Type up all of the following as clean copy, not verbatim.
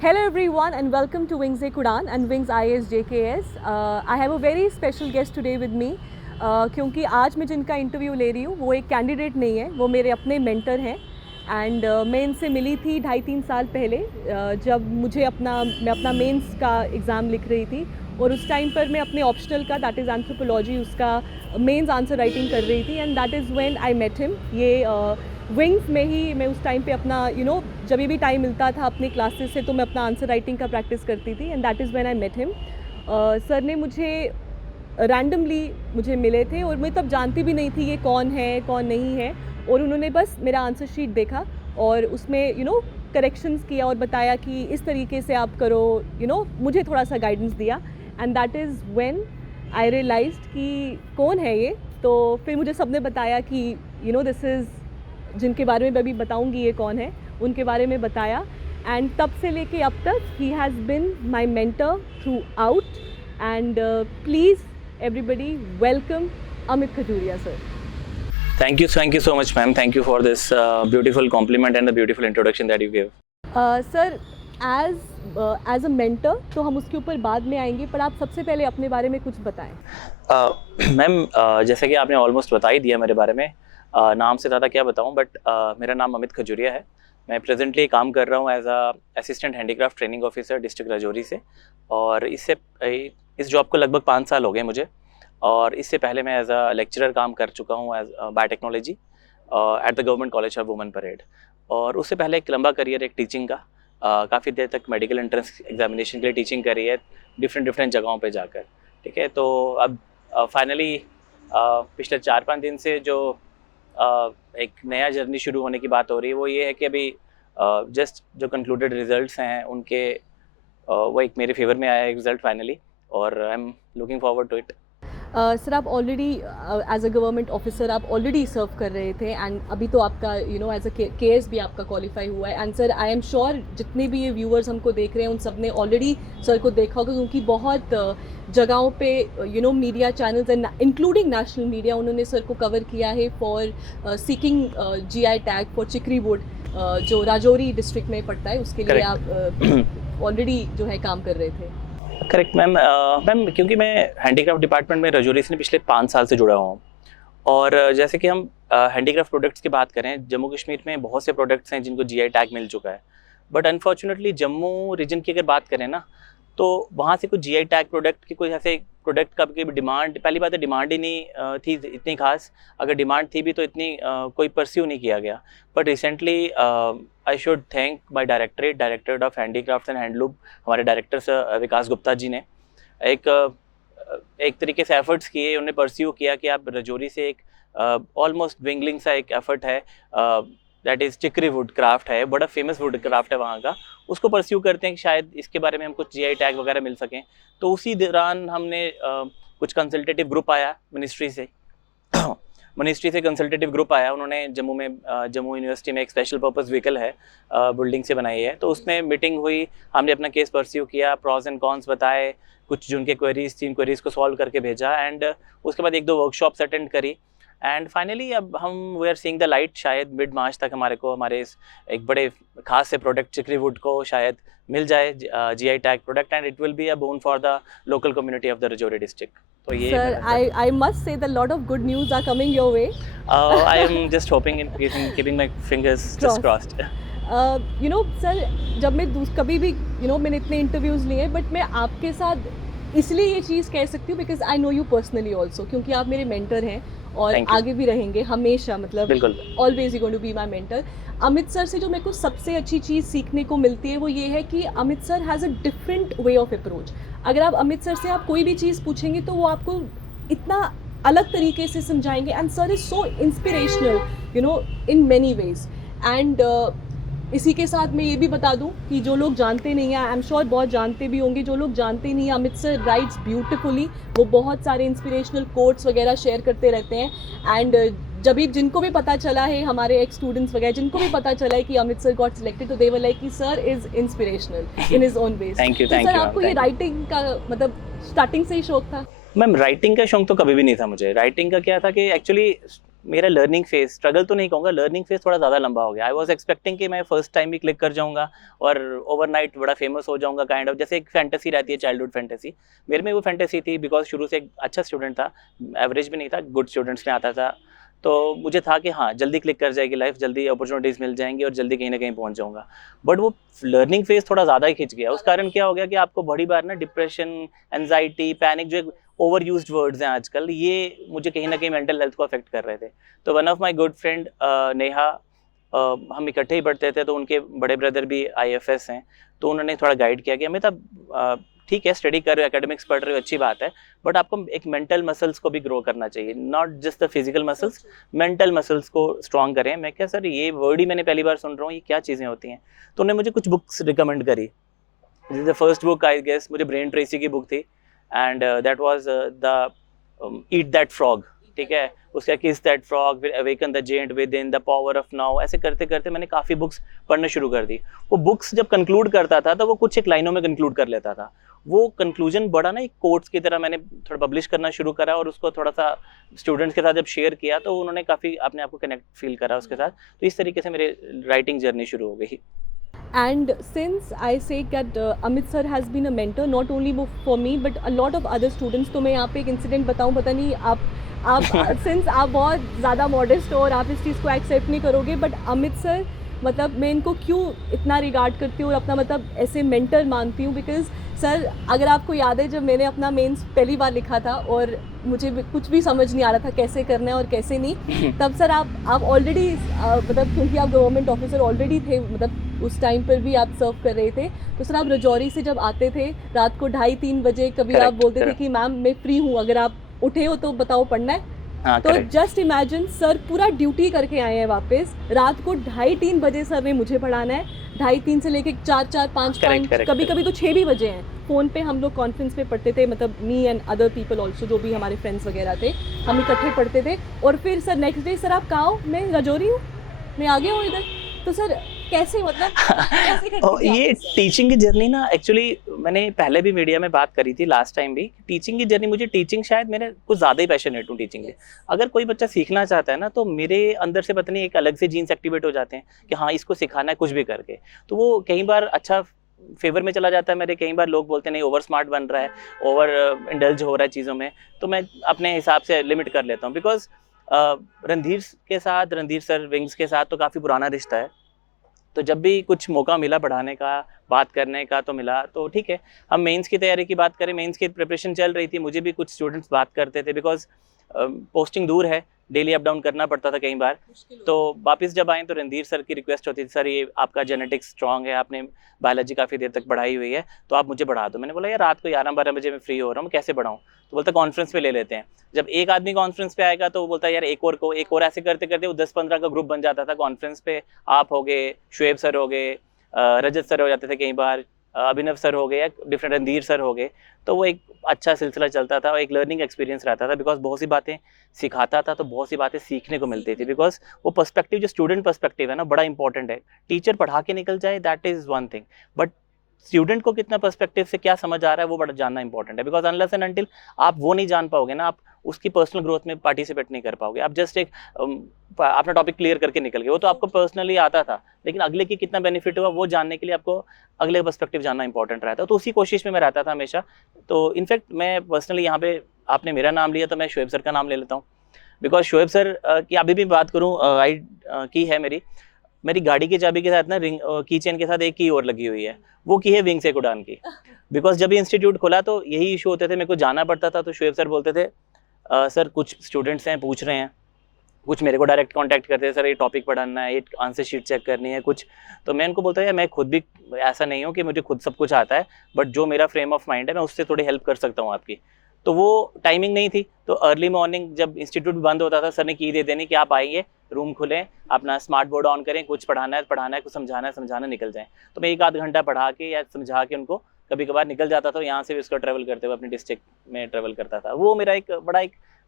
Hello everyone and welcome to Wings Kudan and Wings IAS JKS. I have a very special guest today with me क्योंकि आज मैं जिनका interview ले रही हूँ वो एक कैंडिडेट नहीं है, वो मेरे अपने मेंटर हैं एंड मैं इनसे मिली थी 2.5-3 साल पहले जब मैं अपना मेंस का एग्ज़ाम लिख रही थी और उस टाइम पर मैं अपने ऑप्शनल का दैट इज़ एंथ्रोपोलॉजी उसका मेंस आंसर राइटिंग कर रही थी and that is when I met him. ये विंग्स में ही मैं उस टाइम पे अपना जब भी टाइम मिलता था अपने क्लासेस से तो मैं अपना आंसर राइटिंग का प्रैक्टिस करती थी and that is when I met him. Sir ने मुझे रैंडमली मुझे मिले थे और मैं तब जानती भी नहीं थी ये कौन है कौन नहीं है, और उन्होंने बस मेरा आंसर शीट देखा और उसमें करेक्शंस किया और बताया कि इस तरीके से आप करो, मुझे थोड़ा सा गाइडेंस दिया and that is when I realised कि कौन है ये। तो फिर मुझे सबने बताया कि दिस इज़ जिनके बारे में मैं अभी बताऊंगी ये कौन है, उनके बारे में बताया एंड तब से लेके अब तक he has been my mentor through out and please everybody welcome Amit Khajuria sir. Thank you so much ma'am. Thank you for this beautiful compliment and the beautiful introduction that you gave. Sir, as a mentor तो हम उसके ऊपर बाद में आएंगे, पर आप सबसे पहले अपने बारे में कुछ बताएं। मैम जैसे कि आपने ऑलमोस्ट बता ही दिया मेरे बारे में, नाम से ज़्यादा क्या बताऊं, बट मेरा नाम अमित खजूरिया है। मैं प्रेजेंटली काम कर रहा हूं as assistant handicraft training officer district Rajouri से, और इस जॉब को लगभग 5 साल हो गए मुझे। और इससे पहले मैं एज अ लेक्चरर काम कर चुका हूँ as biotechnology at the government college of women parade, और उससे पहले एक लंबा करियर एक टीचिंग का, काफ़ी देर तक मेडिकल एंट्रेंस एग्जामिनेशन के लिए टीचिंग करी है डिफरेंट जगहों पे जाकर। ठीक है, तो अब फाइनली पिछले 4-5 दिन से जो एक नया जर्नी शुरू होने की बात हो रही है वो ये है कि अभी जस्ट जो कंक्लूडेड रिजल्ट्स हैं उनके वो एक मेरे फेवर में आया है रिजल्ट फाइनली, और I am looking forward to it. Sir आप already as a government officer आप ऑलरेडी सर्व कर रहे थे एंड अभी तो आपका एज अ केएस भी आपका क्वालिफाई हुआ है and sir I am sure जितने भी ये व्यूअर्स हमको देख रहे हैं उन सब ने ऑलरेडी सर को देखा होगा, क्योंकि बहुत जगहों पे media channels and including national media उन्होंने सर को कवर किया है for seeking GI tag for चिकरी would जो राजौरी डिस्ट्रिक्ट में पड़ता है, उसके लिए आप ऑलरेडी जो है काम कर रहे थे। Correct ma'am. मैम क्योंकि मैं हैंडीक्राफ्ट डिपार्टमेंट में राजौरी से पिछले 5 साल से जुड़ा हुआ हूँ, और जैसे कि हम हैंडीक्राफ्ट प्रोडक्ट्स की बात करें, जम्मू कश्मीर में बहुत से प्रोडक्ट्स हैं जिनको जीआई टैग मिल चुका है, बट अनफॉर्चुनेटली जम्मू रीजन की अगर बात करें ना तो वहाँ से कुछ जीआई टैग प्रोडक्ट की कोई ऐसे प्रोडक्ट का भी डिमांड, पहली बात है डिमांड ही नहीं थी इतनी खास, अगर डिमांड थी भी तो इतनी कोई परस्यू नहीं किया गया। But recently I should thank my directorate of handicrafts and handloom, हमारे डायरेक्टर सर विकास गुप्ता जी ने एक तरीके से एफर्ट्स किए, उन्हें परस्यू किया कि आप राजौरी से एक ऑलमोस्ट विंगलिंग सा एक एफर्ट है दैट इज़ चिकरी वुड क्राफ्ट है, बड़ा फेमस वुड क्राफ्ट है वहाँ का, उसको परस्यू करते हैं कि शायद इसके बारे में हम कुछ जीआई टैग वगैरह मिल सकें। तो उसी दौरान हमने कुछ कंसल्टेटिव ग्रुप आया मिनिस्ट्री से कंसल्टेटिव ग्रुप आया, उन्होंने जम्मू यूनिवर्सिटी में एक स्पेशल पर्पस व्हीकल है बिल्डिंग से बनाई है, तो उसमें मीटिंग हुई, हमने अपना केस परस्यू किया, प्रॉस एंड कॉन्स बताए, कुछ जिनके क्वेरीज 3 क्वेरीज को सॉल्व करके भेजा, एंड उसके बाद 1-2 वर्कशॉप्स अटेंड करी, एंड फाइनली अब हम we are seeing the light. शायद मिड मार्च तक हमारे इस एक बड़े खास से प्रोडक्ट चिकरी वुड को शायद मिल जाए GI tag product, and it will be a bone for the local community of the Rajouri district. तो ये sir I must say that lot of good news are coming your way. I am just hoping and keeping my fingers just crossed. Sir जब मैं कभी भी मैंने इतने interviews लिए but मैं आपके साथ इसलिए ये चीज़ कह सकती हूँ because I know you personally also, क्योंकि आप मेरे मेंटर हैं और आगे भी रहेंगे हमेशा, मतलब always you going to be my mentor. Amit sir से जो मेरे को सबसे अच्छी चीज़ सीखने को मिलती है वो ये है कि Amit sir has a different way of approach. अगर आप अमित सर से आप कोई भी चीज़ पूछेंगे तो वो आपको इतना अलग तरीके से समझाएंगे and sir is so inspirational in many ways. And इसी के साथ मैं ये भी बता दूं कि जो लोग जानते नहीं हैं, आई एम श्योर बहुत जानते भी होंगे, जो लोग जानते नहीं हैं, अमित सर राइट्स ब्यूटिफुली, वो बहुत सारे इंस्पिरेशनल कोट्स वगैरह शेयर करते रहते हैं। एंड जब भी जिनको भी पता चला है, हमारे एक्स स्टूडेंट्स वगैरह जिनको भी पता चला है कि अमित सर गॉट सिलेक्टेड, तो दे वर लाइक कि sir is inspirational in his own ways. Thank you. Sir आपको ये राइटिंग का मतलब स्टार्टिंग से ही शौक था? मैम राइटिंग का शौक तो कभी भी नहीं था मुझे। राइटिंग का क्या था कि एक्चुअली मेरा लर्निंग फेज, स्ट्रगल तो नहीं कहूँगा, लर्निंग फेज थोड़ा ज़्यादा लंबा हो गया। आई वाज एक्सपेक्टिंग कि मैं फर्स्ट टाइम ही क्लिक कर जाऊँगा और ओवरनाइट बड़ा फेमस हो जाऊँगा, काइंड ऑफ जैसे एक फैंटेसी रहती है, चाइल्डहुड फैंटेसी। मेरे में वो फैंटेसी थी, बिकॉज शुरू से एक अच्छा स्टूडेंट था, एवरेज भी नहीं था, गुड स्टूडेंट्स में आता था। तो मुझे था कि हाँ, जल्दी क्लिक कर जाएगी लाइफ, जल्दी अपॉर्चुनिटीज़ मिल जाएंगी और जल्दी कहीं ना कहीं पहुँच जाऊँगा। बट वो लर्निंग फेज थोड़ा ज़्यादा ही खिंच गया। उस कारण क्या हो गया कि आपको बड़ी बार ना डिप्रेशन, एनजाइटी, पैनिक, जो एक ओवर यूज्ड वर्ड्स हैं आजकल, ये मुझे कहीं ना कहीं मेंटल हेल्थ को अफेक्ट कर रहे थे। तो one of my good friend Neha, हम इकट्ठे ही पढ़ते थे, तो उनके बड़े ब्रदर भी आईएफएस हैं, तो उन्होंने थोड़ा गाइड किया कि अमित, अब ठीक है स्टडी कर रहे हो, एकेडमिक्स पढ़ रहे हो, अच्छी बात है, बट आपको एक मेंटल मसल्स को भी ग्रो करना चाहिए, not just the physical muscles, mental muscles को स्ट्रॉन्ग करें। मैं क्या सर, ये वर्ड ही मैंने पहली बार सुन रहा हूँ, ये क्या चीज़ें होती हैं? तो उन्होंने मुझे कुछ बुक्स रिकमेंड करी। The first book I guess मुझे ब्रेन ट्रेसी की बुक थी, and that was the eat that frog, ठीक है, उसका किस दैट फ्रॉग, फिर awaken the gent with in, the power of now, ऐसे करते करते मैंने काफ़ी बुक्स पढ़ना शुरू कर दी। वो बुक्स जब कंक्लूड करता था तो वो कुछ एक लाइनों में कंक्लूड कर लेता था। वो कंक्लूजन बड़ा ना एक कोट्स की तरह मैंने थोड़ा पब्लिश करना शुरू करा, और उसको थोड़ा सा स्टूडेंट्स के साथ जब शेयर किया तो उन्होंने काफ़ी अपने आप को कनेक्ट फील करा उसके साथ। तो इस तरीके से मेरे राइटिंग जर्नी शुरू हो गई। And since I say that Amit sir has been a mentor not only for me but a lot of other students, तो मैं यहाँ पे एक इंसिडेंट बताऊँ, पता नहीं आप सिंस आप बहुत ज़्यादा मॉडेस्ट हो और आप इस चीज़ को एक्सेप्ट नहीं करोगे, बट अमित सर, मतलब मैं इनको क्यों इतना रिगार्ड करती हूँ और अपना मतलब ऐसे मेंटर मानती हूँ, बिकॉज सर, अगर आपको याद है जब मैंने अपना मेंस पहली बार लिखा था और मुझे कुछ भी समझ नहीं आ रहा था कैसे करना है और कैसे नहीं, तब सर आप ऑलरेडी मतलब क्योंकि आप गवर्नमेंट ऑफिसर ऑलरेडी थे, मतलब उस टाइम पर भी आप सर्व कर रहे थे, तो सर आप रजौरी से जब आते थे रात को 2:30-3 बजे, कभी आप बोलते थे कि मैम मैं फ्री हूँ, अगर आप उठे हो तो बताओ पढ़ना है। तो जस्ट इमेजिन सर पूरा ड्यूटी करके आए हैं वापस, रात को 2:30-3 बजे सर ने मुझे पढ़ाना है, 2:30-3 से लेके 4-4, 5-5, कभी कभी तो 6 भी बजे हैं। फ़ोन पे हम लोग कॉन्फ्रेंस पे पढ़ते थे, मतलब me and other people also, जो भी हमारे फ्रेंड्स वगैरह थे, हम इकट्ठे पढ़ते थे। और फिर सर नेक्स्ट डे, सर आप कहाँ हो? मैं रजौरी हूँ, मैं आ गया हूँ इधर। तो सर कैसे, मतलब कैसे करते थे ये टीचिंग की जर्नी ना, एक्चुअली मैंने पहले भी मीडिया में बात करी थी लास्ट टाइम भी, टीचिंग की जर्नी, मुझे टीचिंग, शायद मेरे कुछ ज़्यादा ही पैशनेट हूँ टीचिंग के। अगर कोई बच्चा सीखना चाहता है ना, तो मेरे अंदर से पता नहीं एक अलग से जीन्स एक्टिवेट हो जाते हैं कि हाँ इसको सिखाना है कुछ भी करके। तो वो कई बार अच्छा फेवर में चला जाता है मेरे, कई बार लोग बोलते हैं नहीं ओवर स्मार्ट बन रहा है, ओवर इंडल्ज हो रहा है चीज़ों में, तो मैं अपने हिसाब से लिमिट कर लेता हूँ। बिकॉज रणधीर के साथ, रणधीर सर विंग्स के साथ तो काफ़ी पुराना रिश्ता है, तो जब भी कुछ मौका मिला पढ़ाने का, बात करने का, तो मिला, तो ठीक है। हम मेंस की तैयारी की बात करें, मेंस की प्रिपरेशन चल रही थी, मुझे भी कुछ स्टूडेंट्स बात करते थे, बिकॉज पोस्टिंग दूर है, डेली अप डाउन करना पड़ता था कई बार। तो वापस जब आए तो रणधीर सर की रिक्वेस्ट होती थी, सर ये आपका जेनेटिक्स स्ट्रॉन्ग है, आपने बायोलॉजी काफ़ी देर तक पढ़ाई हुई है, तो आप मुझे पढ़ा दो। मैंने बोला यार रात को 11-12 बजे मैं फ्री हो रहा हूँ, मैं कैसे पढ़ाऊँ? तो बोलता कॉन्फ्रेंस पे ले लेते हैं। जब एक आदमी कॉन्फ्रेंस पे आएगा तो वो बोलता है यार एक और, ऐसे करते करते वो 10-15 का ग्रुप बन जाता था कॉन्फ्रेंस पे। आप हो गए, शुएब सर हो गए, रजत सर हो जाते थे कई बार, अभिनव सर हो गए, या डिफरेंट रणधीर सर हो गए। तो वो एक अच्छा सिलसिला चलता था और एक लर्निंग एक्सपीरियंस रहता था, बिकॉज बहुत सी बातें सिखाता था तो बहुत सी बातें सीखने को मिलती थी। बिकॉज वो पर्सपेक्टिव, जो स्टूडेंट पर्सपेक्टिव है ना, बड़ा इंपॉर्टेंट है। टीचर पढ़ा के निकल जाए, that is one thing, but student को कितना पर्सपेक्टिव से क्या समझ आ रहा है वो बड़ा जानना इंपॉर्टेंट है। बिकॉज अनलेस एंड अनटिल आप वो नहीं जान पाओगे ना, आप उसकी पर्सनल ग्रोथ में पार्टिसिपेट नहीं कर पाओगे। आप जस्ट एक अपना टॉपिक क्लियर करके निकल गए, वो तो आपको पर्सनली आता था, लेकिन अगले की कितना बेनिफिट हुआ वो जानने के लिए आपको अगले पर्सपेक्टिव जानना इंपॉर्टेंट रहता है। तो उसी कोशिश में मैं रहता था हमेशा। तो इनफैक्ट मैं पर्सनली यहाँ पे, आपने मेरा नाम लिया तो मैं शुएब सर का नाम ले लेता हूँ, बिकॉज शुएब सर की अभी भी बात करूँ, की है मेरी गाड़ी की चाबी के साथ ना रिंग की चेन के साथ एक की और लगी हुई है, वो की है विंग्स एक उड़ान की। बिकॉज जब इंस्टीट्यूट खोला तो यही इशू होते थे, मेरे को जाना पड़ता था, तो शुएब सर बोलते थे सर कुछ स्टूडेंट्स हैं पूछ रहे हैं, कुछ मेरे को डायरेक्ट कांटेक्ट करते हैं, सर ये टॉपिक पढ़ाना है, ये आंसर शीट चेक करनी है कुछ। तो मैं उनको बोलता है मैं खुद भी ऐसा नहीं हूँ कि मुझे खुद सब कुछ आता है, बट जो मेरा फ्रेम ऑफ माइंड है मैं उससे थोड़ी हेल्प कर सकता हूँ आपकी। तो वो टाइमिंग नहीं थी, तो अर्ली मॉर्निंग जब इंस्टीट्यूट बंद होता था, सर ने की दे देनी कि आप आइए, रूम खुलें, अपना स्मार्ट बोर्ड ऑन करें, कुछ पढ़ाना है, कुछ समझाना निकल जाएँ। तो मैं 1-8 घंटा पढ़ा के या समझा के उनको कभी कभार निकल जाता था, यहाँ से भी उसका ट्रैवल करते हुए अपनी डिस्ट्रिक्ट में ट्रैवल करता था। वो मेरा एक बड़ा एक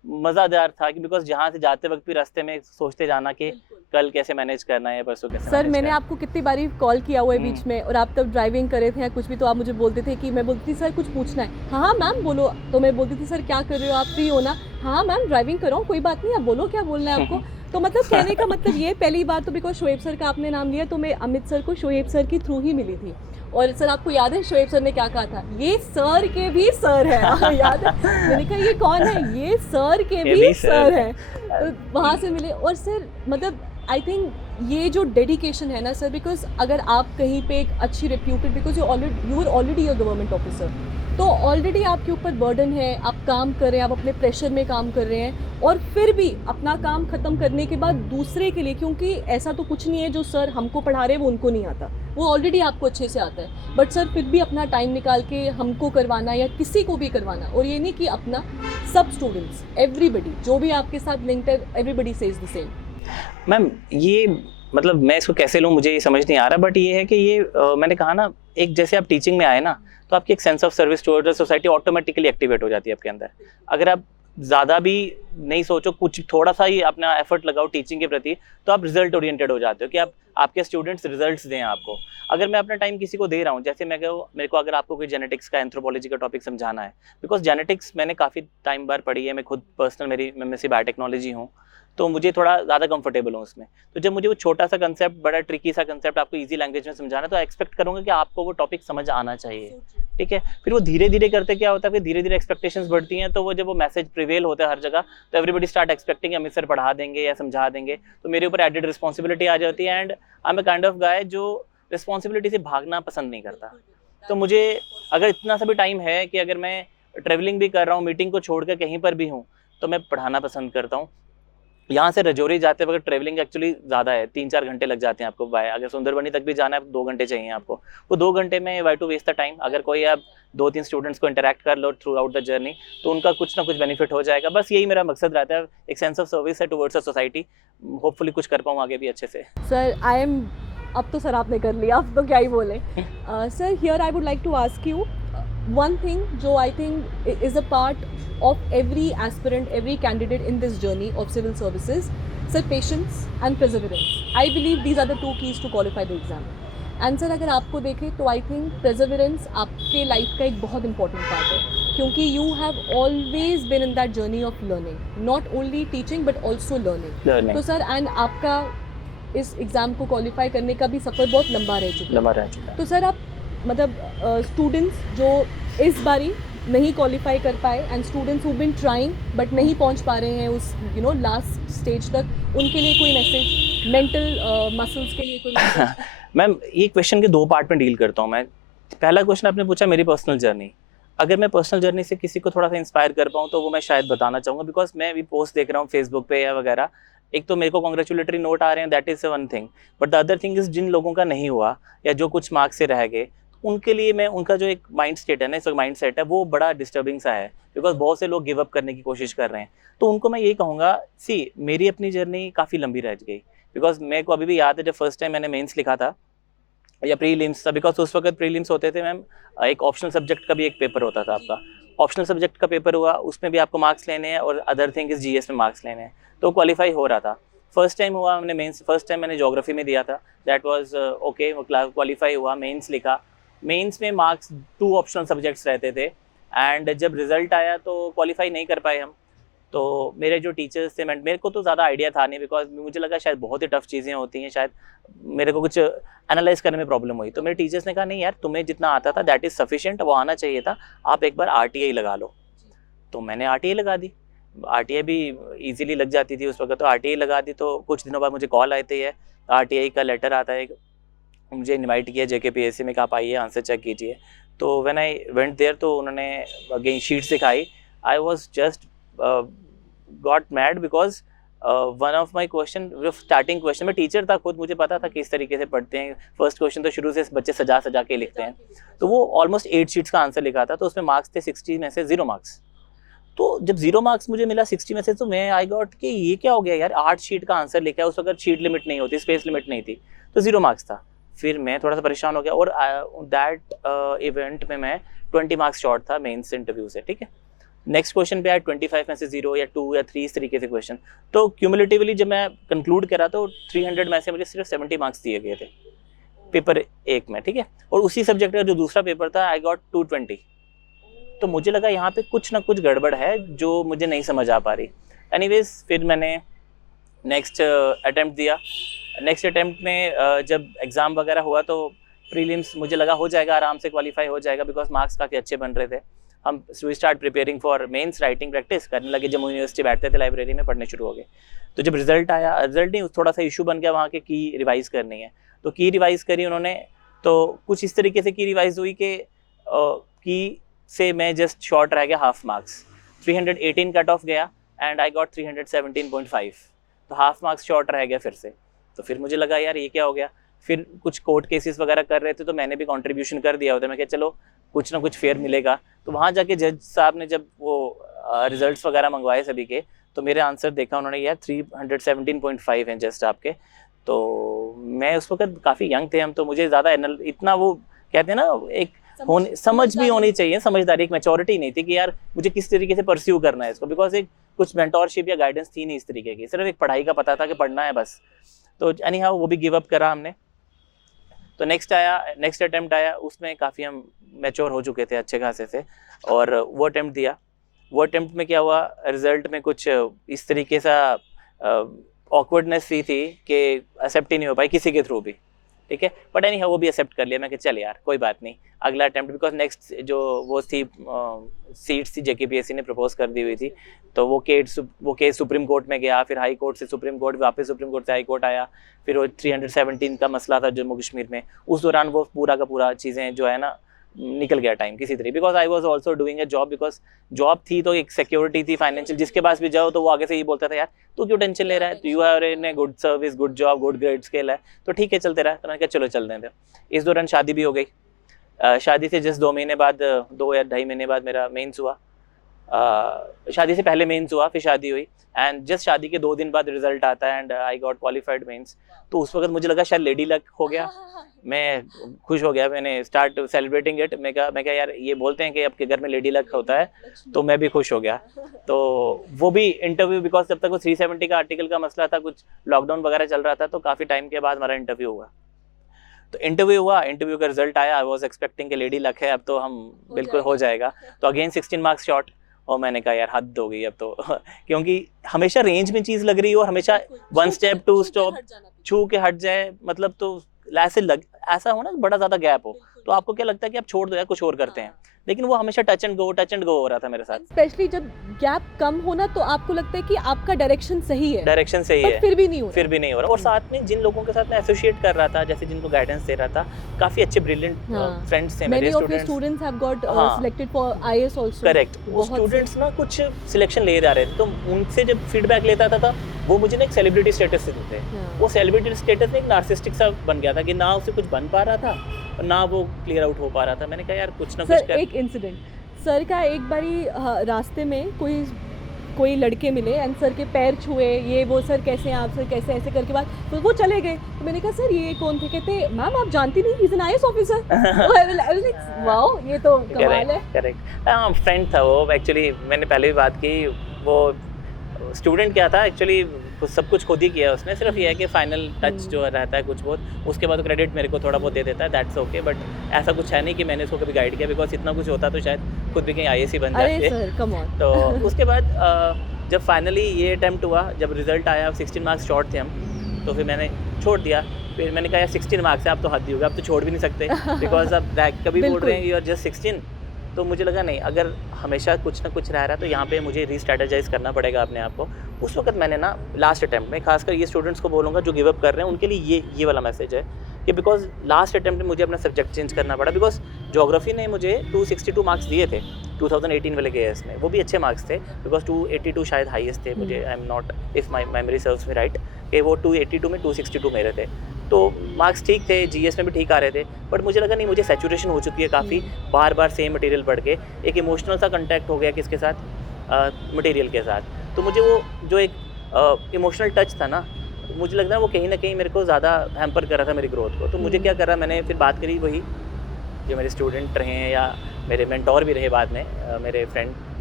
मज़ेदार था कि बिकॉज जहाँ से जाते वक्त भी रास्ते में सोचते जाना कि कल कैसे मैनेज करना है या परसों कैसे सर manage मैंने करना आपको कितनी बारी कॉल किया हुआ है बीच में, और आप तब ड्राइविंग कर रहे थे या कुछ भी, तो आप मुझे बोलते थे कि, मैं बोलती थी सर कुछ पूछना है, हाँ हाँ मैम बोलो, तो मैं बोलती थी सर क्या कर रहे हो आप, फ्री हो ना, हाँ मैम ड्राइविंग कर रहा हूँ, कोई बात नहीं, आप बोलो क्या बोलना है आपको। तो मतलब कहने का मतलब ये, पहली बात तो बिकॉज शोएब सर का आपने नाम लिया, तो मैं अमित सर को शोएब सर के थ्रू ही मिली थी। और सर आपको याद है शोएब सर ने क्या कहा था, ये सर के भी सर है, याद है? मैंने कहा ये कौन है, ये सर के भी सर है। तो वहाँ से मिले। और सर मतलब आई थिंक ये जो डेडिकेशन है ना सर, बिकॉज अगर आप कहीं पे एक अच्छी reputed, because you are already a government officer, तो ऑलरेडी आपके ऊपर बर्डन है, आप काम कर रहे हैं, आप अपने प्रेशर में काम कर रहे हैं, और फिर भी अपना काम ख़त्म करने के बाद दूसरे के लिए, क्योंकि ऐसा तो कुछ नहीं है जो सर हमको पढ़ा रहे हैं वो उनको नहीं आता, वो ऑलरेडी आपको अच्छे से आता है, बट सर फिर भी अपना टाइम निकाल के हमको करवाना या किसी को भी करवाना, और ये नहीं कि अपना, सब स्टूडेंट्स, एवरीबडी जो भी आपके साथ लिंक्ड है, everybody says the same. Ma'am ये मतलब मैं इसको कैसे लूँ मुझे ये समझ नहीं आ रहा, बट ये है कि ये मैंने कहा ना, एक जैसे आप टीचिंग में आए ना, तो आपकी एक sense of service towards the society automatically activate हो जाती है आपके अंदर। अगर आप ज़्यादा भी नहीं सोचो, कुछ थोड़ा सा ही अपना एफर्ट लगाओ टीचिंग के प्रति, तो आप रिजल्ट ओरिएंटेड हो जाते हो कि आप आपके स्टूडेंट्स रिजल्ट्स दें आपको। अगर मैं अपना टाइम किसी को दे रहा हूँ, जैसे मैं कहूँ मेरे को अगर आपको कोई जेनेटिक्स का एंथ्रोपोलॉजी का टॉपिक समझाना है, बिकॉज जेनेटिक्स मैंने काफ़ी टाइम बार पढ़ी है, मैं खुद पर्सनल मेरी MSc बायोटेक्नोलॉजी हूँ, तो मुझे थोड़ा ज़्यादा कंफर्टेबल हूँ उसमें। तो जब मुझे वो छोटा सा कंसेप्ट, बड़ा ट्रिकी सा कंसेप्ट आपको इजी लैंग्वेज में समझाना है, तो एक्सपेक्ट करूँगा कि आपको वो टॉपिक समझ आना चाहिए, ठीक है। फिर वो धीरे धीरे करते क्या होता है, फिर धीरे धीरे एक्सपेक्टेशंस बढ़ती हैं, तो वो जब वो मैसेज प्रिवेल होता है हर जगह, तो everybody start expecting Amit sir पढ़ा देंगे या समझा देंगे, तो मेरे ऊपर एडेड रिस्पॉन्सिबिलिटी आ जाती है। And I am a kind of guy जो रिस्पॉन्सिबिलिटी से भागना पसंद नहीं करता। तो मुझे अगर इतना सा भी टाइम है कि अगर मैं ट्रेवलिंग भी कर रहा हूँ, मीटिंग को छोड़कर कहीं पर भी हूँ, तो मैं पढ़ाना पसंद करता हूँ। यहाँ से रजौरी जाते वक्त ट्रैवलिंग एक्चुअली ज़्यादा है, 3-4 घंटे लग जाते हैं आपको बाय। अगर सुंदरबनी तक भी जाना है 2 घंटे चाहिए आपको, वो 2 घंटे में Y to waste the time. अगर कोई आप 2-3 स्टूडेंट्स को इंटरेक्ट कर लो थ्रू आउट द जर्नी, तो उनका कुछ ना कुछ बेनिफिट हो जाएगा। बस यही मेरा मकसद रहता है, एक सेंस ऑफ सर्विस है टुवर्ड्स अ सोसाइटी। होपफुली कुछ कर पाऊँ आगे भी अच्छे से। सर आई एम, अब तो सर आपने कर लिया, अब तो क्या ही बोले। Sir here I would like to ask you one thing जो I think is a part of every aspirant, every candidate in this journey of civil services, sir, patience and perseverance. I believe these are the 2 keys to qualify the exam. And sir अगर आपको देखें तो I think perseverance आपके life का एक बहुत important part है, क्योंकि you have always been in that journey of learning, not only teaching but also learning. तो सर एंड आपका इस एग्ज़ाम को क्वालिफाई करने का भी सफ़र बहुत लंबा रह चुका है। तो सर आप मतलब स्टूडेंट्स जो इस बारी नहीं क्वालिफाई कर पाए, and students who been trying but नहीं पहुंच पा रहे हैं उस लास्ट स्टेज तक, उनके लिए कोई मैसेज, मेंटल मसल्स के लिए कोई मैसेज? मैम ये क्वेश्चन के 2 पार्ट में डील करता हूँ मैं। पहला क्वेश्चन आपने पूछा मेरी पर्सनल जर्नी। अगर मैं पर्सनल जर्नी से किसी को थोड़ा सा इंस्पायर कर पाऊँ तो वो मैं शायद बताना चाहूँगा, बिकॉज मैं अभी पोस्ट देख रहा हूँ फेसबुक पे या वगैरह। एक तो मेरे को कॉन्ग्रेचुलेटरी नोट आ रहे हैं, that is one thing, but the other thing is जिन लोगों का नहीं हुआ या जो कुछ मार्क्स से रह गए, उनके लिए मैं, उनका जो एक माइंड स्टेट है ना, इस माइंड सेट है, वो बड़ा डिस्टर्बिंग सा है, बिकॉज बहुत से लोग गिव अप करने की कोशिश कर रहे हैं। तो उनको मैं यही कहूँगा, सी मेरी अपनी जर्नी काफ़ी लंबी रह गई, बिकॉज मेरे को अभी भी याद है जब फर्स्ट टाइम मैंने मेंस लिखा था या प्रीलिम्स था, बिकॉज उस वक्त प्रीलिम्स होते थे मैम, एक ऑप्शनल सब्जेक्ट का भी एक पेपर होता था आपका। ऑप्शनल सब्जेक्ट का पेपर हुआ, उसमें भी आपको मार्क्स लेने हैं और अदर थिंग इज GS में मार्क्स लेने हैं, तो क्वालिफाई हो रहा था। फर्स्ट टाइम हुआ हमने मेंस, फर्स्ट टाइम मैंने ज्योग्राफी में दिया था, दैट वाज ओके, क्वालिफाई हुआ। मेंस लिखा, मेंस में मार्क्स 2 ऑप्शनल सब्जेक्ट्स रहते थे, एंड जब रिजल्ट आया तो क्वालिफाई नहीं कर पाए हम। तो मेरे जो टीचर्स थे, मेरे को तो ज़्यादा आइडिया था नहीं, बिकॉज मुझे लगा शायद बहुत ही टफ चीज़ें होती हैं, शायद मेरे को कुछ एनालाइज करने में प्रॉब्लम हुई। तो मेरे टीचर्स ने कहा नहीं यार, तुम्हें जितना आता था दैट इज़ सफिशिएंट, वो आना चाहिए था, आप एक बार RTI लगा लो। तो मैंने RTI लगा दी, RTI भी ईजिली लग जाती थी उस वक्त, तो RTI लगा दी। तो कुछ दिनों बाद मुझे कॉल आती है, RTI का लेटर आता है, मुझे इनवाइट किया JKPSC में कि आप आइए आंसर चेक कीजिए। तो व्हेन आई वेंट देयर, तो उन्होंने अगेन शीट दिखाई, I was just got mad, because one of my question, starting question, मैं टीचर था खुद, मुझे पता था किस तरीके से पढ़ते हैं। फर्स्ट क्वेश्चन तो शुरू से बच्चे सजा सजा के लिखते हैं, तो वो ऑलमोस्ट 8 शीट्स का आंसर लिखा था, तो उसमें मार्क्स थे 60 में से 0 मार्क्स। तो जब 0 मार्क्स मुझे मिला 60 में से, तो मैं आई गॉट कि ये क्या हो गया यार, 8 शीट का आंसर लिखा है, उस वक्त शीट लिमिट नहीं होती, स्पेस लिमिट नहीं थी, तो 0 मार्क्स था। फिर मैं थोड़ा सा परेशान हो गया, और दैट इवेंट में मैं 20 मार्क्स शॉर्ट था मेंस इंटरव्यू से, ठीक है। नेक्स्ट क्वेश्चन पे आया 25 में से 0 या 2 या 3 इस तरीके से क्वेश्चन। तो क्यूमुलेटिवली जब मैं कंक्लूड करा तो 300 में से मुझे सिर्फ 70 मार्क्स दिए गए थे पेपर 1 में, ठीक है। और उसी सब्जेक्ट का जो दूसरा पेपर था आई गॉट 220। तो मुझे लगा यहाँ पे कुछ ना कुछ गड़बड़ है जो मुझे नहीं समझ आ पा रही। एनीवेज फिर मैंने नेक्स्ट अटेम्प्ट दिया। नेक्स्ट अटेम्प्ट में जब एग्ज़ाम वगैरह हुआ तो प्रीलिम्स मुझे लगा हो जाएगा, आराम से क्वालिफाई हो जाएगा बिकॉज मार्क्स काफ़ी अच्छे बन रहे थे। हम we start preparing for mains, writing practice करने लगे, जम्मू यूनिवर्सिटी बैठते थे लाइब्रेरी में, पढ़ने शुरू हो गए। तो जब रिजल्ट आया, रिजल्ट नहीं, थोड़ा सा इशू बन गया वहाँ के की रिवाइज़ करनी है। तो की रिवाइज़ करी उन्होंने, तो कुछ इस तरीके से की रिवाइज़ हुई कि की से मैं जस्ट शॉर्ट रह गया हाफ मार्क्स। 318 कट ऑफ गया एंड आई गॉट 317.5, तो हाफ मार्क्स शॉर्ट रह गया फिर से। तो फिर मुझे लगा यार ये क्या हो गया। फिर कुछ कोर्ट केसेस वगैरह कर रहे थे तो मैंने भी कंट्रीब्यूशन कर दिया होता, मैं कहा चलो कुछ ना कुछ फेयर मिलेगा। तो वहाँ जाके जज साहब ने जब वो रिजल्ट्स वगैरह मंगवाए सभी के, तो मेरे आंसर देखा उन्होंने, यार 317.5 हैं जस्ट आपके। तो मैं उस वक्त काफ़ी यंग थे हम, तो मुझे ज़्यादा इतना वो कहते हैं ना एक समझ भी होनी चाहिए, समझदारी, एक मैच्योरिटी नहीं थी कि यार मुझे किस तरीके से परस्यू करना है इसको, बिकॉज एक कुछ मेंटोरशिप या गाइडेंस थी नहीं इस तरीके की, सिर्फ एक पढ़ाई का पता था कि पढ़ना है बस। तो एनी हाउ वो भी गिव अप करा हमने। तो नेक्स्ट अटेम्प्ट आया, उसमें काफ़ी हम मैच्योर हो चुके थे अच्छे खासे से, और वो अटेम्प्ट दिया। वो अटेम्प्ट में क्या हुआ, रिजल्ट में कुछ इस तरीके सा ऑकवर्डनेस सी थी कि एक्सेप्ट ही नहीं हो पाई किसी के थ्रू भी, ठीक है। बट एनी हाउ वो भी एक्सेप्ट कर लिया, मैं कि चल यार कोई बात नहीं, अगला अटेम्प्ट, बिकॉज नेक्स्ट जो वो थी सीट्स थी JKPSC ने प्रपोज कर दी हुई थी। तो वो केस सुप्रीम कोर्ट में गया, फिर हाई कोर्ट से सुप्रीम कोर्ट, वापस सुप्रीम कोर्ट से हाई कोर्ट आया, फिर वो 317 का मसला था जम्मू कश्मीर में। उस दौरान वो पूरा का पूरा चीज़ें जो है ना निकल गया टाइम किसी तरह, because I was also doing a job, because job थी तो एक सिक्योरिटी थी फाइनेंशियल, जिसके पास भी जाओ तो वो आगे से ये बोलता था यार तू क्यों टेंशन ले रहा है, you are in a good service, good job, good grade scale है, तो ठीक है चलते रहा। तो मैंने कहा चलो चल देते। इस दौरान शादी भी हो गई। शादी से जस्ट 2 महीने बाद, 2 या 2.5 महीने बाद मेरा मेंस हुआ। शादी से पहले मेंस हुआ, फिर शादी हुई, एंड जस्ट शादी के 2 दिन बाद रिजल्ट आता है and I got qualified mains. तो उस वक्त मुझे लगा शायद लेडी लक हो गया, मैं खुश हो गया, मैंने स्टार्ट सेलिब्रेटिंग इट। मैं कहा यार ये बोलते हैं कि आपके घर में लेडी लक होता है, तो मैं भी खुश हो गया। तो वो भी इंटरव्यू, बिकॉज जब तक वो 370 का आर्टिकल का मसला था, कुछ लॉकडाउन वगैरह चल रहा था, तो काफ़ी टाइम के बाद हमारा इंटरव्यू हुआ। तो इंटरव्यू हुआ, इंटरव्यू का रिजल्ट आया, आई वॉज एक्सपेक्टिंग कि लेडी लक है, अब तो हम बिल्कुल हो जाएगा। तो अगेन 16 मार्क्स शॉर्ट, और मैंने कहा यार हद हो गई अब तो क्योंकि हमेशा रेंज में चीज़ लग रही हो, हमेशा 1 स्टेप 2 स्टॉप छू के हट जाए, मतलब तो ऐसा हो ना बड़ा ज़्यादा गैप हो, तो आपको क्या लगता है कि आप छोड़ दो यार कुछ और करते हैं, लेकिन वो हमेशा टच एंड गो हो रहा था मेरे साथ। स्पेशली जब गैप कम होना तो आपको लगता है कि आपका डायरेक्शन सही है, फिर भी नहीं हो रहा। और साथ में जिन लोगों के साथ मैं एसोसिएट कर रहा था, जैसे जिनको गाइडेंस दे रहा था, काफी अच्छे ब्रिलियंट फ्रेंड्स थे मेरे students have got selected for IAS also. Correct, वो स्टूडेंट्स ना कुछ सिलेक्शन ले जा रहे थे, तो उनसे जब फीडबैक लेता था वो मुझे ना एक सेलिब्रिटी स्टेटस देते थे। वो सेलिब्रिटी स्टेटस में एक नार्सिस्टिक सा बन गया था कि ना उसे कुछ बन पा रहा था और ना वो क्लियर आउट हो पा रहा था। मैंने कहा यार कुछ ना कुछ कर। एक इंसिडेंट सर का, एक बारी रास्ते में कोई लड़के मिले एंड सर के पैर छुए, ये वो, सर कैसे हैं आप, सर कैसे, ऐसे करके बाद तो वो चले गए। तो मैंने कहा सर ये कौन थे? कहते मैम आप जानती नहीं, he is an IAS officer. Wow, ये तो कमाल है। करेक्ट, हाँ फ्रेंड था वो। एक्चुअली मैंने पहले भी बात की, वो स्टूडेंट क्या था एक्चुअली, सब कुछ खुद ही किया उसने, सिर्फ ये है कि फाइनल टच जो रहता है कुछ बहुत, उसके बाद क्रेडिट मेरे को थोड़ा बहुत दे देता है, दैट्स ओके। बट ऐसा कुछ है नहीं कि मैंने उसको कभी गाइड किया, बिकॉज इतना कुछ होता तो शायद खुद भी कहीं IAS ही बन जाते। तो उसके बाद जब फाइनली ये अटैम्प्ट हुआ, जब रिजल्ट आया, 16 मार्क्स शॉर्ट थे हम, तो फिर मैंने छोड़ दिया। फिर मैंने कहा यार 16 मार्क्स है, आप तो हद ही होगा, आप तो छोड़ भी नहीं सकते, बिकॉज आप कभी बोल रहे हैं यू आर जस्ट 16। तो मुझे लगा नहीं, अगर हमेशा कुछ ना कुछ रह रहा है तो यहाँ पे मुझे रीस्ट्रेटेजाइज करना पड़ेगा अपने आप को। उस वक्त मैंने ना लास्ट अटैम्प्ट में, खासकर ये स्टूडेंट्स को बोलूँगा जो गिव अप कर रहे हैं, उनके लिए ये वाला मैसेज है कि बिकॉज लास्ट अटैम्प्ट में मुझे अपना सब्जेक्ट चेंज करना पड़ा, बिकॉज ज्योग्राफी ने मुझे 262 मार्क्स दिए थे 2018 वाले KS में, वो भी अच्छे मार्क्स थे, बिकॉज 282 शायद हाईएस्ट थे मुझे, I am not, if my memory serves me right, कि वो 282 में 262 मेरे थे। तो मार्क्स ठीक थे, GS में भी ठीक आ रहे थे, बट मुझे लगा नहीं, मुझे सैचुरेशन हो चुकी है काफ़ी, बार बार सेम मटेरियल पढ़ के, एक इमोशनल सा कंटेक्ट हो गया किसके साथ, मटेरियल के साथ। तो मुझे वो जो एक इमोशनल टच था ना, मुझे लगता है वो कहीं ना कहीं मेरे को ज़्यादा हैम्पर कर रहा था मेरी ग्रोथ को। तो मुझे क्या करा, मैंने फिर बात करी वही जो मेरे स्टूडेंट रहे हैं या मेरे मेंटोर भी रहे बाद में, मेरे फ्रेंड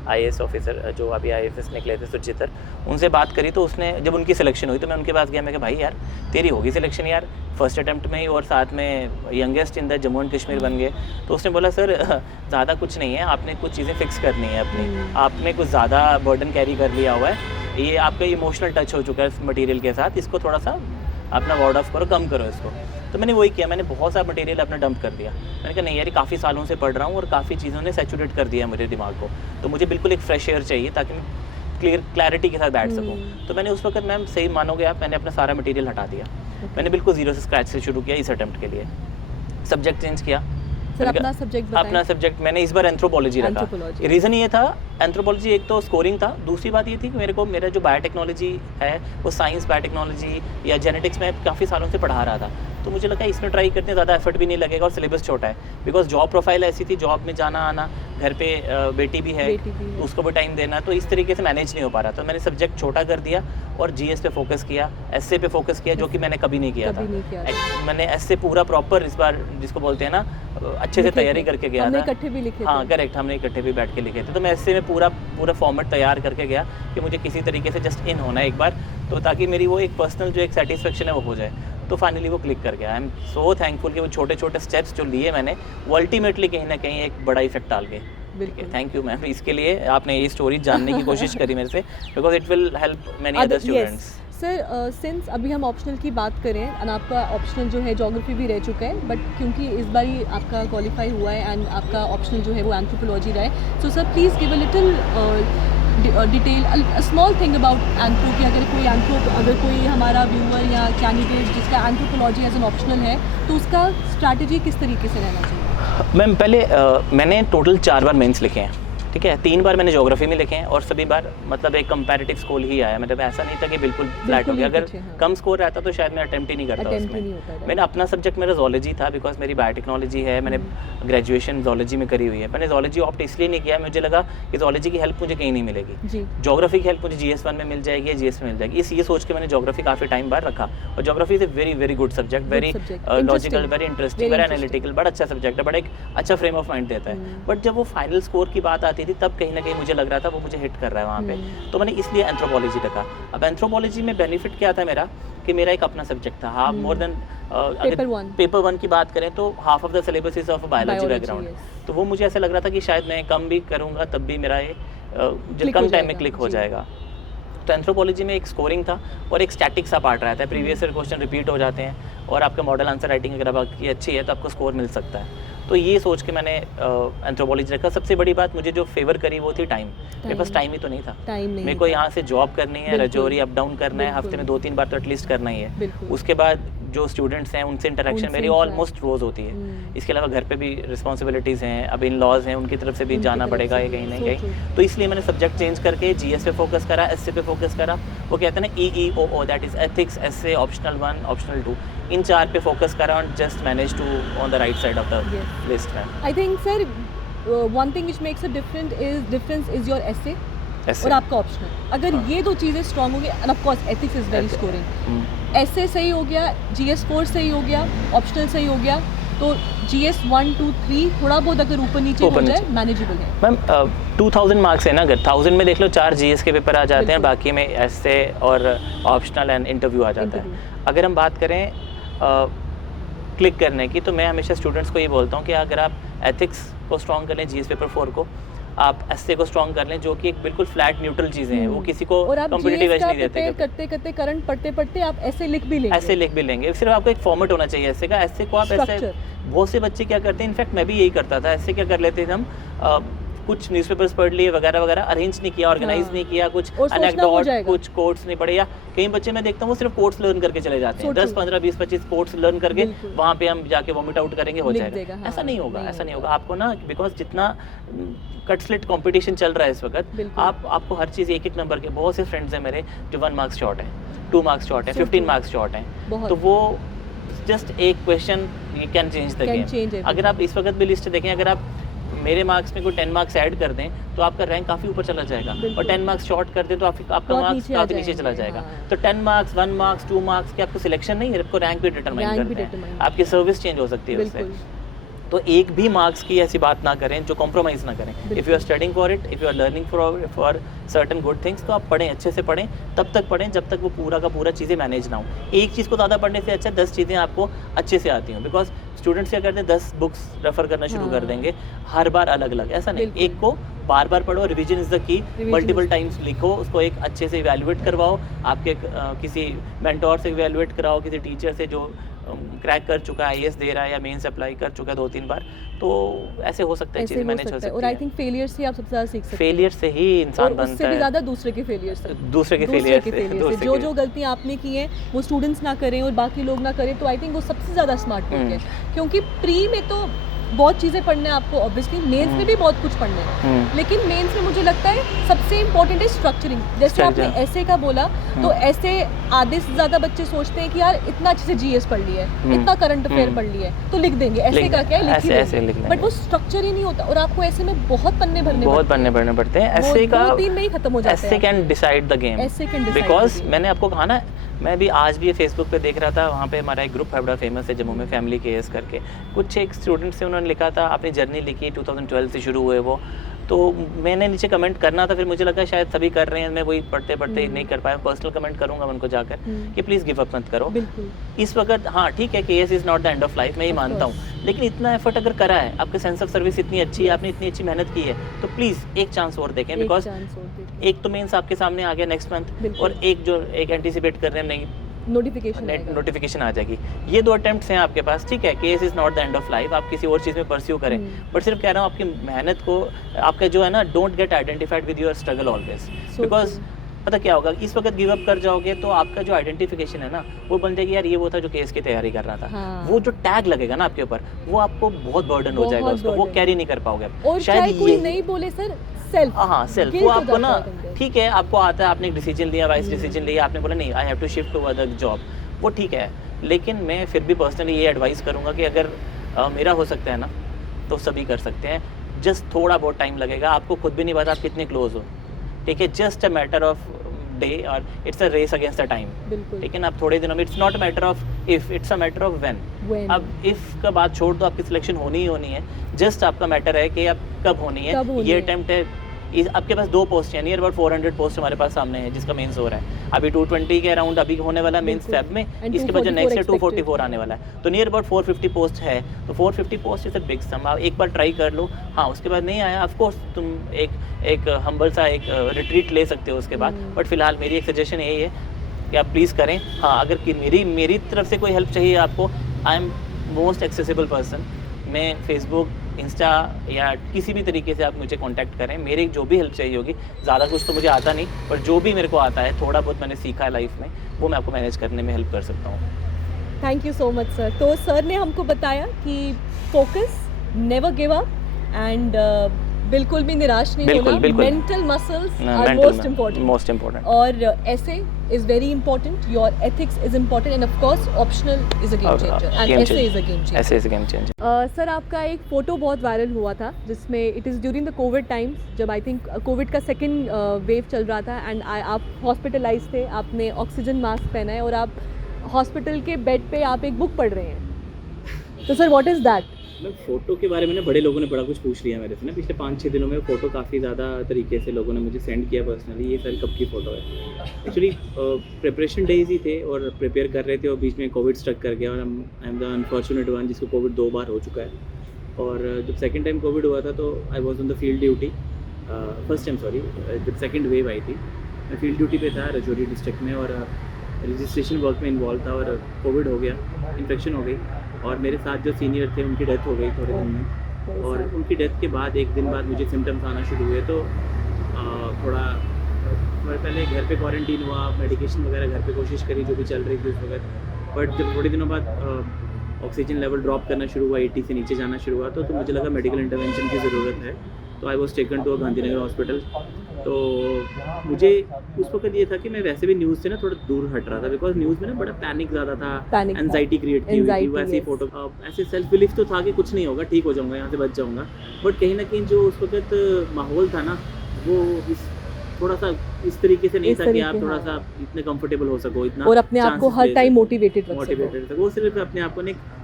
IAS ऑफिसर जो अभी IAS निकले थे सुचितर, उनसे बात करी तो उसने जब उनकी सिलेक्शन हुई तो मैं उनके पास गया, मैं कहा भाई यार तेरी होगी सिलेक्शन यार फर्स्ट अटैम्प्ट में ही, और साथ में youngest in the Jammu and Kashmir बन गए। तो उसने बोला सर ज़्यादा कुछ नहीं है, आपने कुछ चीज़ें फिक्स करनी है अपनी, आपने कुछ ज़्यादा बर्डन कैरी कर लिया हुआ है, ये आपका इमोशनल टच हो चुका है इस मटेरियल के साथ, इसको थोड़ा सा अपना वार्ड ऑफ करो, कम करो इसको। तो मैंने वही किया, मैंने बहुत सारा मटेरियल अपना डंप कर दिया। मैंने कहा नहीं यार काफ़ी सालों से पढ़ रहा हूँ और काफ़ी चीज़ों ने सैचुरेट कर दिया है मेरे दिमाग को, तो मुझे बिल्कुल एक फ्रेश एयर चाहिए ताकि मैं क्लैरिटी के साथ बैठ सकूँ। तो मैंने उस वक्त, मैम सही मानोगे आप, मैंने अपना सारा मटेरियल हटा दिया। मैंने बिल्कुल जीरो से स्क्रैच से शुरू किया इस अटैम्प्ट के लिए। सब्जेक्ट चेंज किया सर, अपना सब्जेक्ट बताएं। अपना सब्जेक्ट मैंने इस बार एंथ्रोपोलॉजी रखा। रीज़न ये था, एंथ्रोपोलॉजी एक तो स्कोरिंग था, दूसरी बात ये थी कि मेरा जो बायोटेक्नोलॉजी है वो साइंस बायोटेक्नोलॉजी या जेनेटिक्स में काफ़ी सालों से पढ़ा रहा था, तो मुझे लगा इसमें ट्राई करते हैं, ज़्यादा एफर्ट भी नहीं लगेगा और सिलेबस छोटा है। बिकॉज जॉब प्रोफाइल ऐसी थी, जॉब में जाना आना, घर पे बेटी भी है तो उसको भी टाइम देना, तो इस तरीके से मैनेज नहीं हो पा रहा। तो मैंने सब्जेक्ट छोटा कर दिया और GS पे फोकस किया, एसए पे फोकस किया, जो कि मैंने कभी नहीं किया था। मैंने एसए पूरा प्रॉपर इस बार जिसको बोलते हैं ना अच्छे से तैयारी करके गया था। इकट्ठे भी लिखे हाँ करेक्ट, हमने इकट्ठे भी बैठ के लिखे थे। तो मैं एसए में पूरा फॉर्मेट तैयार करके गया कि मुझे किसी तरीके से जस्ट इन होना है एक बार, तो ताकि मेरी वो एक पर्सनल जो एक सेटिस्फेक्शन है वो हो जाए। तो फाइनली वो क्लिक कर गया। आई एम सो थैंकफुल कि वो छोटे छोटे स्टेप्स जो लिए मैंने वो अल्टीमेटली कहीं ना कहीं एक बड़ा इफेक्ट डाल गए। थैंक यू मैम, इसके लिए आपने ये स्टोरी जानने की कोशिश करी मेरे से, because it will help many other students. Sir since अभी हम ऑप्शनल की बात करें एंड आपका ऑप्शनल जो है ज्योग्राफी भी रह चुका है, बट क्योंकि इस बार ही आपका क्वालिफाई हुआ है एंड आपका ऑप्शनल जो है वो एंथ्रोपोलॉजी रहा है, so sir please give a little detail small thing about anthro कि अगर कोई हमारा व्यूअर या कैंडिडेट जिसका एंथ्रोपोलॉजी एज एन ऑप्शनल है तो उसका स्ट्रैटेजी किस तरीके से रहना चाहिए? मैम पहले मैंने टोटल 4 बार मेंस लिखे हैं, ठीक है, 3 बार मैंने ज्योग्राफी में लिखे हैं और सभी बार मतलब एक कंपैरेटिव स्कोर ही आया, मतलब ऐसा नहीं था कि बिल्कुल फ्लैट हो गया। अगर कम स्कोर रहता तो शायद मैं अटेम्प्ट ही नहीं करता उसमें। मैंने अपना सब्जेक्ट मेरा जोलॉजी था, बिकॉज मेरी बायोटेक्नोलॉजी है, मैंने ग्रेजुएशन जोलॉजी में करी हुई है। मैंने जोलॉजी ऑप्ट इसलिए नहीं किया, मुझे लगा कि जोलॉजी की हेल्प मुझे कहीं नहीं मिलेगी, ज्योग्राफी की हेल्प मुझे GS1 में मिल जाएगी, GS में मिल जाएगी, ये सोच के मैंने ज्योग्राफी काफ़ी टाइम बाद रखा। और geography is a very very good subject, very logical, very interesting, very analytical, बड़ा अच्छा सब्जेक्ट है, बड़ा एक अच्छा फ्रेम ऑफ माइंड देता है। बट जब वो फाइनल स्कोर की बात आती थी तब कहीं ना कहीं मुझे लग रहा था वो मुझे हिट कर रहा है वहाँ पे, तो मैंने इसलिए एंथ्रोपोलॉजी रखा। अब एंथ्रोपोलॉजी में बेनिफिट क्या था मेरा कि मेरा एक अपना सब्जेक्ट था, हाफ मोर देन पेपर 1 की बात करें तो half of the syllabus is of biology background, तो वो मुझे ऐसा लग रहा था कि शायद मैं कम भी करूँगा तब भी मेरा ये कम टाइम में क्लिक हो जाएगा। तो एंथ्रोपोलॉजी में एक स्कोरिंग था और एक स्टैटिक सा पार्ट रहता है, प्रीवियस ईयर क्वेश्चन रिपीट हो जाते हैं और आपका मॉडल आंसर राइटिंग अगर आपकी अच्छी है तो आपको स्कोर मिल सकता है। तो ये सोच के मैंने एंथ्रोपोलॉजी रखा। सबसे बड़ी बात मुझे जो फेवर करी वो थी टाइम। मेरे पास टाइम ही तो नहीं था, मेरे को यहाँ से जॉब करनी है, रजौरी अप डाउन करना है, हफ्ते में 2-3 बार तो एटलीस्ट करना ही है। उसके बाद जो स्टूडेंट्स हैं उनसे इंटरेक्शन मेरी ऑलमोस्ट रोज़ होती है। इसके अलावा घर पे भी रिस्पॉन्सिबिलिटीज़ हैं, अब इन लॉज हैं, उनकी तरफ से भी जाना पड़ेगा ये कहीं ना कहीं, तो इसलिए मैंने सब्जेक्ट चेंज करके GS पे फोकस करा, एसए पे फोकस करा। वो कहते हैं ना EEOO, that is ethics, S A, optional 1, optional 2, इन 4 पे फोकस करा और just manage to on the right side of the list में। I think sir one thing which makes a difference is your S A और आपका ऑप्शनल। अगर ये 2 चीज़ें strong हो गई, end of course ethics is very scoring, S A सही हो गया, GS4 सही हो गया, ऑप्शनल सही हो गया, तो GS 1, 2, 3 थोड़ा बहुत अगर ऊपर नीचे हो जाए मैनेजेबल है। मैम 2000 मार्क्स है ना, अगर 1000 में देख लो 4 GS के पेपर आ जाते हैं, बाकी में एसए और ऑप्शनल एंड इंटरव्यू आ जाता है। अगर हम बात करें क्लिक करने की, तो मैं हमेशा स्टूडेंट्स को ये बोलता हूँ कि अगर आप एथिक्स को स्ट्रॉन्ग कर लें, GS पेपर 4 को, आप एसए को स्ट्रॉन्ग कर लें, जो कि एक बिल्कुल फ्लैट न्यूट्रल चीज़ें हैं, वो किसी को कॉम्पिटिटिव एज नहीं देते। करते करंट पढ़ते आप ऐसे लिख भी लेंगे, ऐसे लिख भी लेंगे, सिर्फ आपको एक फॉर्मेट होना चाहिए एसए का। एसए को आप ऐसे, बहुत से बच्चे क्या करते हैं, इनफैक्ट मैं भी यही करता था, ऐसे क्या कर लेते थे हम, कुछ न्यूज़पेपर्स पढ़ लिए वगैरह वगैरह, अरेंज नहीं किया, ऑर्गेनाइज नहीं किया, कुछ एनेक्डोट, कुछ कोट्स नहीं पढ़े, या कई बच्चे मैं देखता हूँ वो सिर्फ कोट्स लर्न करके चले जाते हैं, 10, 15, 20, 25 कोट्स लर्न करके वहाँ पे हम जाके वॉमिट आउट करेंगे, हो जाएगा। ऐसा नहीं होगा, ऐसा नहीं होगा। आपको ना, बिकॉज जितना कट स्लिट कंपटीशन चल रहा है इस वक्त, आपको हर चीज़ एक नंबर के, बहुत से फ्रेंड्स हैं मेरे जो 1 मार्क्स शॉर्ट है, 2 मार्क्स शॉर्ट है, 15 मार्क्स शॉर्ट हैं, तो वो जस्ट एक question can change the game. अगर आप इस वक्त भी लिस्ट देखें, अगर आप मेरे मार्क्स में कोई 10 मार्क्स ऐड कर दें तो आपका रैंक काफ़ी ऊपर चला जाएगा, और 10 मार्क्स शॉर्ट कर दें तो आपका मार्क्स काफ़ी नीचे चला जाएगा। तो 10 मार्क्स, 1 मार्क्स, 2 मार्क्स की आपको सिलेक्शन नहीं है, आपको रैंक भी डिटरमाइन करना है, आपकी सर्विस चेंज हो सकती है उससे। तो एक भी मार्क्स की ऐसी बात ना करें जो कॉम्प्रोमाइज़ ना करें। If you are studying for it, if you are learning for certain good things, तो आप पढ़ें, अच्छे से पढ़ें, तब तक पढ़ें जब तक वो पूरा का पूरा चीज़ें मैनेज ना हो। एक चीज़ को ज़्यादा पढ़ने से अच्छा 10 चीज़ें आपको अच्छे से आती हों। बिकॉज स्टूडेंट्स क्या करते हैं, 10 बुक्स रेफर करना शुरू कर देंगे, हर बार अलग अलग। ऐसा नहीं, एक को बार बार पढ़ो, revision is the key, multiple times लिखो, उसको एक अच्छे से इवैल्यूएट करवाओ, आपके किसी मेंटोर से इवैल्यूएट कराओ, किसी टीचर से जो क्रैक कर चुका है, आईएएस दे रहा है या मेंस अप्लाई कर चुका है 2-3 बार, तो ऐसे हो सकता है चीज़ें मैनेज हो सकती है। और आई थिंक फेलियर से आप सबसे ज़्यादा सीख सकते हैं। फेलियर से ही इंसान बनता है, उससे भी ज़्यादा दूसरे के फेलियर से, दूसरे के फेलियर से जो गलतियाँ आपने की हैं वो स्टूडेंट्स ना करें और बाकी लोग ना करें, तो आई थिंक वो सबसे ज़्यादा स्मार्ट वर्क है। क्योंकि प्री में तो बहुत चीज़ें पढ़ने हैं आपको, ऑब्वियसली मेंस में भी बहुत कुछ पढ़ना है, लेकिन मेंस में मुझे लगता है सबसे इम्पोर्टेंट है स्ट्रक्चरिंग। जैसे आपने ऐसे का बोला, तो ऐसे आधे से ज़्यादा बच्चे सोचते हैं कि यार इतना अच्छे से जीएस पढ़ लिया है, इतना करंट अफेयर पढ़ लिया है, तो लिख देंगे। ऐसे का क्या है, लिख ही देंगे, बट वो स्ट्रक्चर ही नहीं होता, और आपको ऐसे में बहुत पन्ने भरने पड़ते हैं। ऐसे का 2-3 में ही खत्म हो जाता है। ऐसे can decide the game, because मैंने आपको कहा ना, मैं भी आज भी फेसबुक पे देख रहा था, वहाँ पे हमारा एक ग्रुप है बड़ा फेमस है जम्मू में, फैमिली केएस करके। कुछ एक स्टूडेंट से उन्होंने लिखा था, अपनी जर्नी लिखी, 2012 से शुरू हुए वो, तो मैंने नीचे कमेंट करना था, फिर मुझे लगा शायद सभी कर रहे हैं, मैं वही पढ़ते पढ़ते नहीं कर पाया। पर्सनल कमेंट करूंगा उनको जाकर कि प्लीज़ गिव अप मत करो इस वक्त। हाँ ठीक है, KS is not the end of life, मैं ये मानता हूँ, लेकिन इतना एफर्ट अगर करा है, आपके सेंस ऑफ सर्विस इतनी अच्छी है, आपने इतनी अच्छी मेहनत की है, तो प्लीज़ एक चांस और देखें। बिकॉज एक तो मेंस आपके सामने आ गया नेक्स्ट मंथ, और एक जो एक एंटिसिपेट कर रहे हैं, नहीं नोटिफिकेशन आ जाएगी। ये 2 अटेम्प्ट्स हैं आपके पास, ठीक है। Case is not the end of life, आप किसी और चीज़ में परस्यू करें, बट सिर्फ कह रहा हूँ आपकी मेहनत को, आपका जो है ना, don't get identified with your struggle always. Because पता क्या होगा, इस वक्त गिव अप कर जाओगे तो आपका जो आइडेंटिफिकेशन है ना, वो बन जाएगी, यार ये वो था जो केस की तैयारी कर रहा था। हाँ। वो जो टैग लगेगा ना आपके ऊपर, वो आपको बहुत बर्डन हो जाएगा, उसको वो कैरी नहीं कर पाओगे। और शायद कोई नहीं बोले सर, सेल्फ, हाँ सेल्फ, वो आपको ना, ठीक है आपको आता है, आपने एक डिसीजन लिया, वाइस डिसीजन लिया, आपने बोला नहीं I have to shift to other job, वो ठीक है। लेकिन मैं फिर भी पर्सनली ये एडवाइस करूँगा कि अगर मेरा हो सकता है ना, तो सभी कर सकते हैं। जस्ट थोड़ा बहुत टाइम लगेगा, आपको खुद भी नहीं पता आप कितने क्लोज हो, ठीक है। Just a matter of day, और it's a race against the time, लेकिन आप थोड़े दिनों में, it's not a matter of if, it's a matter of when. अब इफ का बात छोड़ दो, आपकी सिलेक्शन होनी ही होनी है, जस्ट आपका मैटर है कि अब कब होनी है। ये अटेम्प्ट है, आपके पास 2 पोस्ट है, नियर अबाउट 400 पोस्ट हमारे पास सामने है, जिसका मेंस हो रहा है अभी 220 के अराउंड अभी होने वाला है मेंस फेब में, इसके बाद जो नेक्स्ट है 244 आने वाला है, तो नियर अबाउट 450 पोस्ट है। तो 450 पोस्ट इज अ बिग सम, आप एक बार ट्राई कर लो। हाँ उसके बाद नहीं आया, ऑफ कोर्स तुम एक हम्बल सा एक रिट्रीट ले सकते हो उसके बाद, बट फिलहाल मेरी एक सजेशन यही है कि आप प्लीज़ करें। हाँ अगर मेरी तरफ से कोई हेल्प चाहिए आपको, I am most accessible person. मैं फेसबुक, इंस्टा या किसी भी तरीके से आप मुझे कांटेक्ट करें, मेरी जो भी हेल्प चाहिए होगी। ज़्यादा कुछ तो मुझे आता नहीं, पर जो भी मेरे को आता है, थोड़ा बहुत मैंने सीखा है लाइफ में, वो मैं आपको मैनेज करने में हेल्प कर सकता हूँ। Thank you so much sir. तो सर ने हमको बताया कि focus, never give up, and बिल्कुल भी निराश नहीं होना। Mental muscles are most important, और ऐसे is very important, your ethics is important, end of course optional is a game changer, and ऐसे is a game changer. Sir आपका एक फ़ोटो बहुत वायरल हुआ था, जिसमें it is during the Covid times, जब आई थिंक कोविड का second wave चल रहा था, एंड आप हॉस्पिटलाइज थे, आपने ऑक्सीजन मास्क पहना है, और आप हॉस्पिटल के बेड पे आप एक बुक पढ़ रहे हैं। तो सर व्हाट इज़ दैट? मैं फ़ोटो के बारे में ना, बड़े लोगों ने बड़ा कुछ पूछ लिया मेरे से ना पिछले 5-6 दिनों में। फ़ोटो काफ़ी ज़्यादा तरीके से लोगों ने मुझे सेंड किया पर्सनली, ये सर कब की फ़ोटो है। एक्चुअली प्रिपरेशन डेज ही थे और प्रिपेयर कर रहे थे, और बीच में कोविड स्ट्रक कर गया, और I am the unfortunate one जिसको कोविड 2 बार हो चुका है। और जब सेकेंड टाइम कोविड हुआ था, तो I was on the field duty, first time sorry, जब सेकेंड वेव आई थी, मैं फील्ड ड्यूटी पे था राजौरी डिस्ट्रिक्ट में, और रजिस्ट्रेशन वर्क में इन्वॉल्व था, और कोविड हो गया, इन्फेक्शन हो गई, और मेरे साथ जो सीनियर थे उनकी डेथ हो गई थोड़े दिन में। और उनकी डेथ के बाद 1 दिन बाद मुझे सिम्टम्स आना शुरू हुए, तो थोड़ा पहले घर पे क्वारंटीन हुआ, मेडिकेशन वगैरह घर पे कोशिश करी जो भी चल रही थी उस वक्त, बट जब थोड़े दिनों बाद ऑक्सीजन लेवल ड्रॉप करना शुरू हुआ, 80 से नीचे जाना शुरू हुआ, तो मुझे लगा मेडिकल इंटरवेंशन की ज़रूरत है। तो I was taken to Gandhinagar hospital. तो मुझे उस वक्त ये था कि मैं वैसे भी न्यूज़ से ना थोड़ा दूर हट रहा था, बिकॉज न्यूज़ में ना बड़ा पैनिक ज़्यादा था, एंजाइटी क्रिएट की हुई थी, वैसे ही फोटो, ऐसे सेल्फ बिलीफ तो था कि कुछ नहीं होगा, ठीक हो जाऊंगा, यहाँ से बच जाऊंगा, बट कहीं ना कहीं जो उस वक्त माहौल था ना, वो थोड़ा सा इस तरीके से नहीं था कि आप थोड़ा सा इतने कंफर्टेबल हो सको, इतना, और अपने आप को हर टाइम मोटिवेटेड था। वो सिर्फ अपने आप को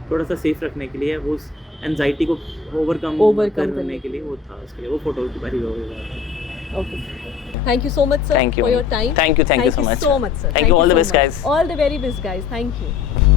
थोड़ा सा सेफ रखने के लिए, वो उस एनजाइटी को ओवरकम Overcome करने के लिए वो था, उसके लिए वो फोटो की बारी हो गई। Okay. Thank you so much, sir, Thank you. for your time. Thank you so much. so much, sir. Thank you. All the best, much. guys. All the very best, guys. Thank you.